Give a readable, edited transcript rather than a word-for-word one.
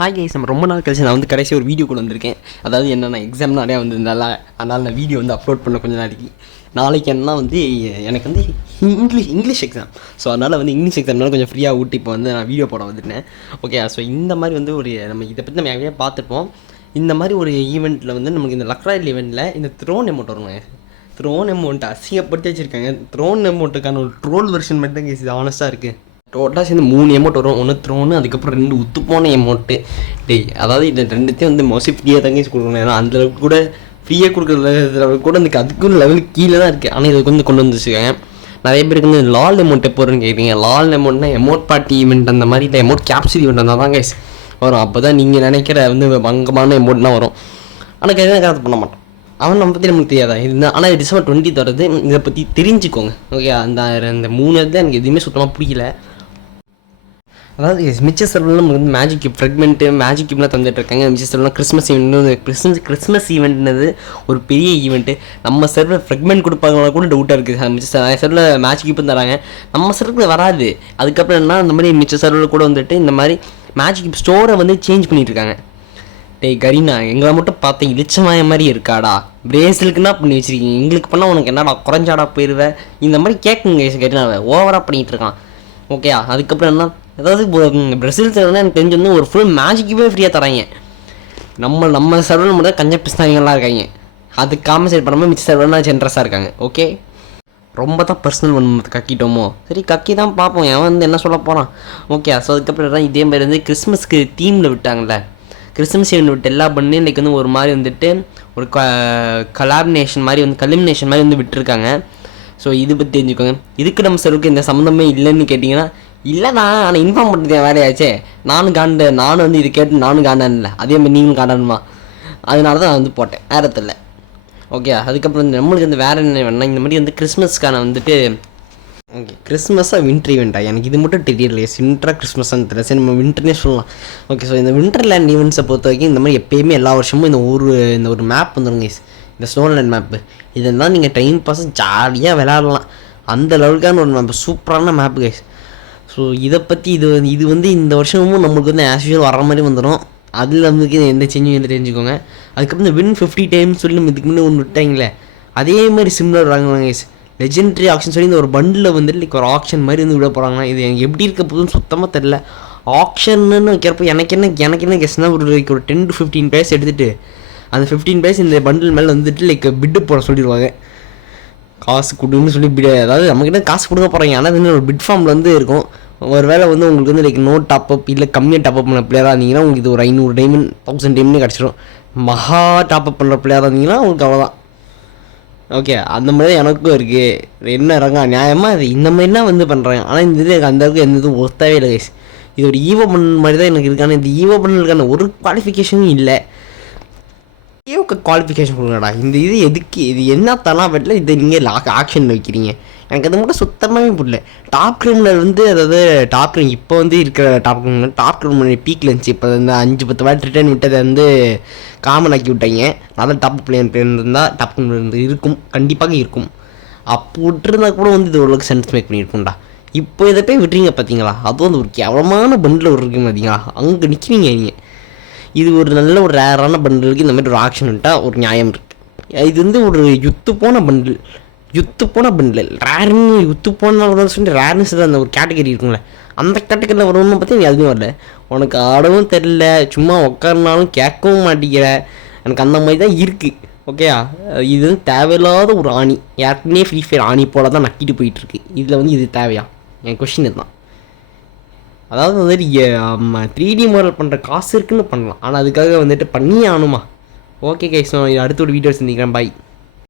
Hi guys, நம்ம ரொம்ப நாள் கழிச்சு நான் வந்து கடைசி ஒரு வீடியோ கூட வந்திருக்கேன். அதாவது என்னென்னா எக்ஸாம் நிறையா வந்திருந்தால, அதனால் நான் வீடியோ வந்து அப்லோட் பண்ண கொஞ்சம் நாளைக்கு என்ன வந்து எனக்கு வந்து இங்கிலீஷ் எக்ஸாம். ஸோ அதனால் வந்து இங்கிலீஷ் எக்ஸாம்னால கொஞ்சம் ஃப்ரீயாக ஊட்டி இப்போ வந்து நான் வீடியோ போட வந்துட்டேன். ஓகே, ஸோ இந்த மாதிரி வந்து ஒரு நம்ம இதை பற்றி நம்ம நிறையா பார்த்துப்போம். இந்த மாதிரி ஒரு ஈவெண்ட்டில் வந்து நமக்கு இந்த லக்ராயில் ஈவெண்ட்டில் இந்த த்ரோன் அமௌண்ட் வருவாங்க. த்ரோன் அமௌண்ட்டை அசிங்கப்படுத்தி வச்சுருக்காங்க. த்ரோன் அமௌண்ட்டுக்கான ஒரு ட்ரோல் வெர்ஷன் மட்டும் தான் கேஸ் இது ஆனஸ்ட்டாக இருக்குது. டோட்டலாக சேர்ந்து 3 அமௌண்ட் வரும். ஒன்று த்ரோனு, அதுக்கப்புறம் 2 உத்துப்போன அமௌண்ட்டு. அதாவது இந்த ரெண்டுத்தையும் வந்து மோஸ்ட்லி ஃப்ரீயாக தாங்க கொடுக்கணும். ஏன்னா அந்தளவுக்கு கூட ஃப்ரீயாக கொடுக்குற கூட அந்த அதுக்கும் லெவலுக்கு கீழே தான் இருக்குது. ஆனால் இதுக்கு வந்து கொண்டு வந்துருச்சுக்காங்க. நிறைய பேருக்கு வந்து லால் அமௌண்ட் எப்போ வரும்னு கேட்குறீங்க. லால் அமௌண்ட்னா எமௌண்ட் பார்ட்டி ஈவெண்ட் அந்த மாதிரி இல்லை, எமௌண்ட் கேப்சூல் ஈவெண்ட் அந்த தான் கைஸ் வரும். அப்போ தான் நீங்கள் நினைக்கிற வந்து வங்கமான அமௌண்ட்லாம் வரும். ஆனால் கையில் கரெக்ட் பண்ண மாட்டோம். அவன் நம்ம பற்றி நமக்கு தெரியாதா இது. ஆனால் December 20 வருது, இதை பற்றி தெரிஞ்சுக்கோங்க. ஓகே, அந்த 3 எனக்கு எதுவுமே சுத்தமாக பிடிக்கல. அதாவது மிச்ச சர்வரில் நமக்கு வந்து மேஜிக் கியூப் ஃப்ரெக்மெண்ட்டு மேஜிக் கியூப்லாம் தந்துட்டுருக்காங்க. மிச்ச சர்வர்லாம் கிறிஸ்மஸ் ஈவெண்ட். கிறிஸ்மஸ் ஈவெண்ட்னது ஒரு பெரிய ஈவெண்ட்டு. நம்ம சர்வர் ஃப்ரெக்மெண்ட் கொடுப்பாங்களா கூட டவுட்டாக இருக்குது. மிச்ச சர்வரில் மேஜிக் கியூப்பும் தராங்க, நம்ம சர்வருக்கு வராது. அதுக்கப்புறம் என்ன, இந்த மாதிரி மிச்ச சர்வரில் கூட வந்துட்டு இந்த மாதிரி மேஜிக் கியூப் ஸ்டோரை வந்து சேஞ்ச் பண்ணிட்டுருக்காங்க. கரீனா, எங்களை மட்டும் பார்த்தேன் இளிச்சமாய மாதிரி இருக்காடா, பிரேசிலுக்குன்னா பண்ணி வச்சுருக்கீங்க, எங்களுக்கு பண்ணால் உனக்கு என்னடா குறைஞ்சாடா போயிடுவேன், இந்த மாதிரி கேட்குங்க கரீனாவை ஓவராக பண்ணிகிட்டு இருக்கான். ஓகே, அதுக்கப்புறம் என்ன, அதாவது பிரேசில் சர்வர்னா எனக்கு தெரிஞ்சு வந்து ஒரு ஃபுல் மேஜிக்குமே ஃப்ரீயாக தராங்க. நம்ம சர்வர் மட்டும் கஞ்ச பிஸ்தானிகள்லாம் இருக்காங்க. அதுக்கு காம்பன்சேட் பண்ணாமல் மிச்ச சர்வர்னா ஜென்ரஸாக இருக்காங்க. ஓகே, ரொம்ப தான் பர்சனல் ஒன்று கக்கிட்டோமோ, சரி கக்கி தான் பார்ப்போம், அவன் வந்து என்ன சொல்ல போகிறான். ஓகே, ஸோ அதுக்கப்புறம் தான் இதே மாதிரி வந்து கிறிஸ்மஸ்க்கு தீமில் விட்டாங்கள்ல, கிறிஸ்மஸ் ஈவெண்ட் விட்டு எல்லா பண்ணி இன்றைக்கி வந்து ஒரு மாதிரி வந்துட்டு ஒரு கலாமினேஷன் மாதிரி வந்து விட்டுருக்காங்க. ஸோ இது பற்றி தெரிஞ்சுக்கோங்க. இதுக்கு நம்ம சர்வருக்கு இந்த சம்மந்தமே இல்லைன்னு கேட்டிங்கன்னா, இல்லைண்ணா ஆனால் இன்ஃபார்ம் பண்ணிட்டேன் வேலையாச்சே, நானும் வந்து இது கேட்டு நானும் காண்டான் இல்லை, அதே மாதிரி நீங்களும் காண்டானுமா, அதனால தான் நான் வந்து போட்டேன் நேரத்தில். ஓகே, அதுக்கப்புறம் வந்து நம்மளுக்கு வந்து வேறு என்ன வேணா, இந்த மாதிரி வந்து கிறிஸ்மஸ்க்கான வந்துட்டு ஓகே கிறிஸ்மஸாக வின்டர் ஈவெண்ட்டா, எனக்கு இது மட்டும் தெரியலையே, வின்டராக கிறிஸ்மஸ்ன்னு தெரியல. சரி, நம்ம வின்டர்னே சொல்லலாம். ஓகே, ஸோ இந்த வின்டர்லேண்ட் ஈவெண்ட்ஸை பொறுத்த வரைக்கும் இந்த மாதிரி எப்போயுமே எல்லா வருஷமும் இந்த ஒரு மேப் வந்துடுங்க, இந்த ஸ்னோலேண்ட் மேப்பு. இதெல்லாம் நீங்கள் டைம் பாஸ் ஜாலியாக விளையாடலாம். அந்த லெவலுக்கான ஒரு மேப்பு, சூப்பரான மேப்பு கைஸ். ஸோ இதை பற்றி இது வந்து இந்த வருஷமும் நம்மளுக்கு வந்து ஆஸ் யூஷுவல் வர மாதிரி வந்துடும். அதில் நமக்கு எந்த சேஞ்சும் இல்லை, தெரிஞ்சுக்கோங்க. அதுக்கப்புறம் இந்த வின் 50 டைம்ஸ் சொல்லி நம்ம இதுக்கு முன்னே ஒன்று விட்டாங்களே, அதே மாதிரி சிம்லர் வாங்குவாங்க கைஸ். லெஜெண்டரி ஆக்ஷன் சொல்லி இந்த ஒரு பண்டில் வந்துட்டு லைக் ஒரு ஆக்ஷன் மாதிரி வந்து விட போகிறாங்க. இது எனக்கு எப்படி இருக்க போதுன்னு சுத்தமாக தெரில. ஆக்ஷன்னு வைக்கிறப்ப எனக்கு என்ன கெஸ்ட்னா ஒரு 10 to 15 பேஸ் எடுத்துகிட்டு அந்த 15 பேஸ் இந்த பண்டில் மேலே வந்துட்டு லைக் பிட்டு போட சொல்லிடுவாங்க. காசு கொடுன்னு சொல்லி அதாவது நம்மக்கிட்ட காசு கொடுக்க போகிறாங்க. ஆனால் வந்து ஒரு பிட் ஃபார்மில் வந்து இருக்கும். ஒரு வேளை வந்து உங்களுக்கு வந்து லைக் நோ டாப்அப் இல்லை கம்மியாக டாப்அப் பண்ண பிளேயராக இருந்தீங்கன்னா உங்களுக்கு இது ஒரு 500 டைமண்ட் 1000 டைமண்ட் கிடச்சிடும். மகா டாப்அப் பண்ணுற பிளேயராக இருந்தீங்கன்னா உங்களுக்கு அவ்வளோதான். ஓகே, அந்த மாதிரி தான் எனக்கும் இருக்குது. என்ன ரங்கா நியாயமாக இது இந்த மாதிரினா வந்து பண்ணுறாங்க. ஆனால் இந்த இது அந்தளவுக்கு எந்த இதுவும் ஒர்த்தாவே இல்லை கைஸ். இது ஒரு ஈவோ பண்ண மாதிரி தான் எனக்கு இருக்கான. இந்த ஈவோ பண்ணலுக்கான ஒரு குவாலிஃபிகேஷனும் இல்லை. ஈவோக்கு குவாலிஃபிகேஷன் கொடுங்கடா. இந்த இது எதுக்கு, இது என்ன தலா வெட்டில் இதை நீங்கள் ஆக்ஷன் வைக்கிறீங்க, எனக்கு அது மட்டும் சுத்தமாகவே புரியல. டாப் கிரிமினல் வந்து அதாவது டாப் கிரிமினல் இப்போ வந்து இருக்கிற டாப் கிரிமினல் பீக்கில் இருந்துச்சு. இப்போ வந்து 5-10 வாட்டி ரிட்டர்ன் விட்டதை வந்து காமன் ஆக்கி விட்டாங்க. நல்லா டாப் பிளேயர் இருந்தால் டாப் கிரிமினல் இருக்கும், கண்டிப்பாக இருக்கும். அப்போ விட்டுருந்தா கூட வந்து இது ஓரளவுக்கு சென்ஸ் மேக் பண்ணியிருக்கும்டா. இப்போ இதை போய் விட்டுறீங்க பார்த்தீங்களா, அதுவும் வந்து ஒரு கேவலமான பண்டில் ஒரு இருக்குங்க பார்த்தீங்களா, அங்கே நிற்கிறீங்க நீங்கள். இது ஒரு நல்ல ஒரு ரேரான பண்டிலுக்கு இந்த மாதிரி ஒரு ஆக்ஷன் விட்டால் ஒரு நியாயம் இருக்குது. இது வந்து ஒரு யுத்து போன பண்டில் ரேருன்னு யுத்து போன சொல்லி ரேர்னஸ் அந்த ஒரு கேட்டகரி இருக்குங்களே, அந்த கேட்டகரியில் வரணும்னு பார்த்தா நீ அதுவும் வரல. உனக்கு ஆடவும் தெரில, சும்மா உட்காருனாலும் கேட்கவும் மாட்டேங்கிற, எனக்கு அந்த மாதிரி தான் இருக்குது. ஓகேயா, இது வந்து தேவையில்லாத ஒரு ஆணி. ஏற்கனவே ஃப்ரீ ஃபயர் ஆணி போல தான் நக்கிட்டு போயிட்டுருக்கு. இதில் வந்து இது தேவையா, என் கொஷின் இதுதான். அதாவது வந்துட்டு 3D மாடல் பண்ணுற காசு இருக்குன்னு பண்ணலாம், ஆனால் அதுக்காக வந்துட்டு பண்ணியே ஆகணுமா? ஓகே கைஸ், நான் அடுத்த ஒரு வீடியோ சந்திக்கிறேன். பாய்.